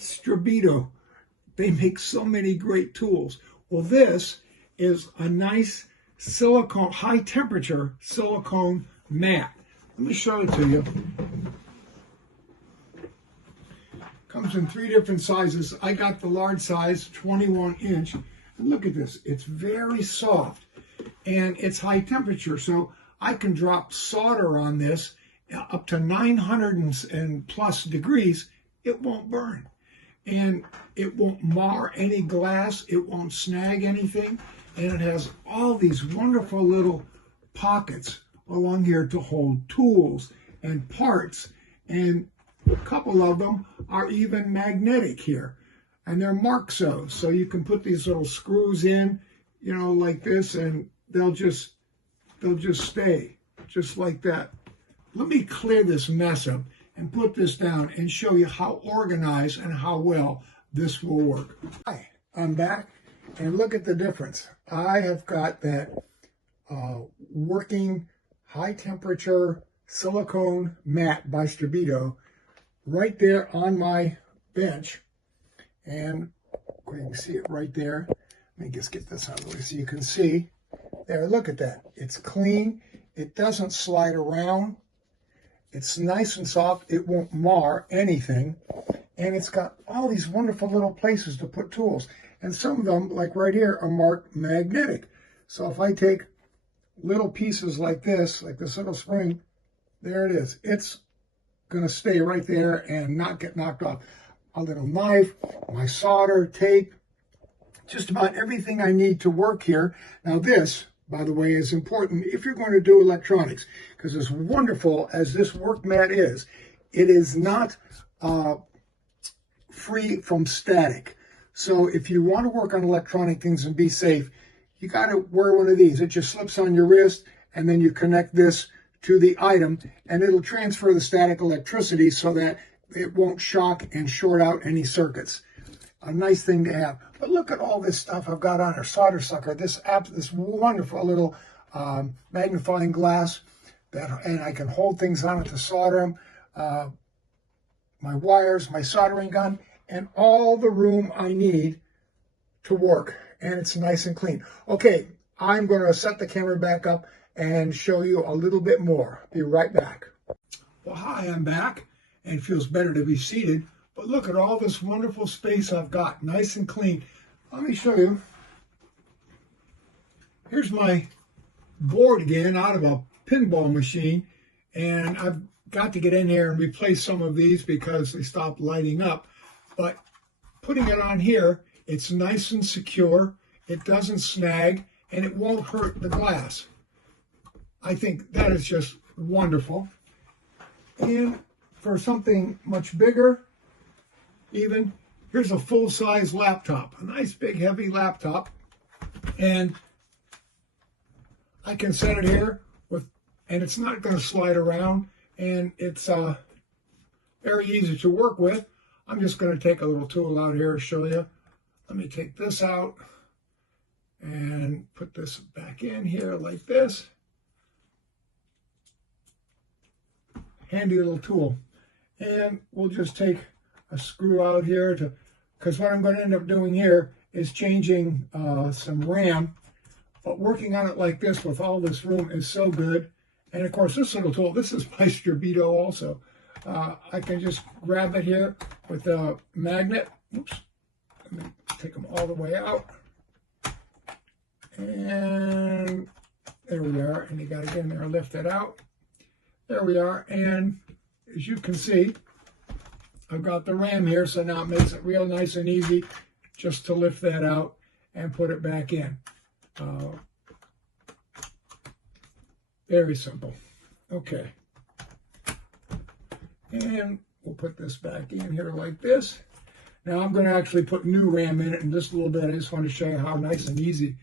STREBITO. They make so many great tools. Well, this is a nice silicone, high temperature silicone mat. Let me show it to you. Comes in 3 different sizes. I got the large size, 21 inch. And look at this, it's very soft and it's high temperature. So I can drop solder on this up to 900 and plus degrees. It won't burn. And it won't mar any glass, it won't snag anything, and it has all these wonderful little pockets along here to hold tools and parts, and a couple of them are even magnetic here, and they're Marxos, so you can put these little screws in, you know, like this, and they'll just stay just like that. Let me clear this mess up and put this down and show you how organized and how well this will work. Hi, I'm back, and look at the difference. I have got that working high temperature silicone mat by STREBITO right there on my bench, and you can see it right there. Let me just get this out of the way so you can see. There, look at that. It's clean. It doesn't slide around. It's nice and soft. It won't mar anything. And it's got all these wonderful little places to put tools. And some of them, like right here, are marked magnetic. So if I take little pieces like this little spring, there it is. It's going to stay right there and not get knocked off. A little knife, my solder, tape, just about everything I need to work here. Now this, by the way, is important if you're going to do electronics, because as wonderful as this work mat is, it is not free from static. So if you want to work on electronic things and be safe, you got to wear one of these. It just slips on your wrist, and then you connect this to the item, and it'll transfer the static electricity so that it won't shock and short out any circuits. A nice thing to have. But look at all this stuff I've got on here. Solder sucker, this wonderful little magnifying glass, and I can hold things on it to solder them. My wires, my soldering gun, and all the room I need to work. And it's nice and clean. Okay, I'm going to set the camera back up and show you a little bit more. Be right back. Well, hi, I'm back, and it feels better to be seated. But look at all this wonderful space I've got, nice and clean. Let me show you. Here's my board again out of a pinball machine, and I've got to get in here and replace some of these because they stopped lighting up. But putting it on here, it's nice and secure, it doesn't snag, and it won't hurt the glass. I think that is just wonderful. And for something much bigger, even, here's a full-size laptop, a nice big heavy laptop, and I can set it here and it's not going to slide around, and it's very easy to work with. I'm just going to take a little tool out here to show you. Let me take this out and put this back in here like this. Handy little tool. And we'll just take a screw out here because what I'm going to end up doing here is changing some RAM. But working on it like this with all this room is so good. And of course, this little tool, this is by STREBITO also. I can just grab it here with a magnet. Oops. Let me take them all the way out. And there we are. And you got to get in there and lift it out. There we are. And as you can see, I've got the RAM here, so now it makes it real nice and easy just to lift that out and put it back in. Very simple. Okay. And we'll put this back in here like this. Now I'm going to actually put new RAM in it in just a little bit. I just want to show you how nice and easy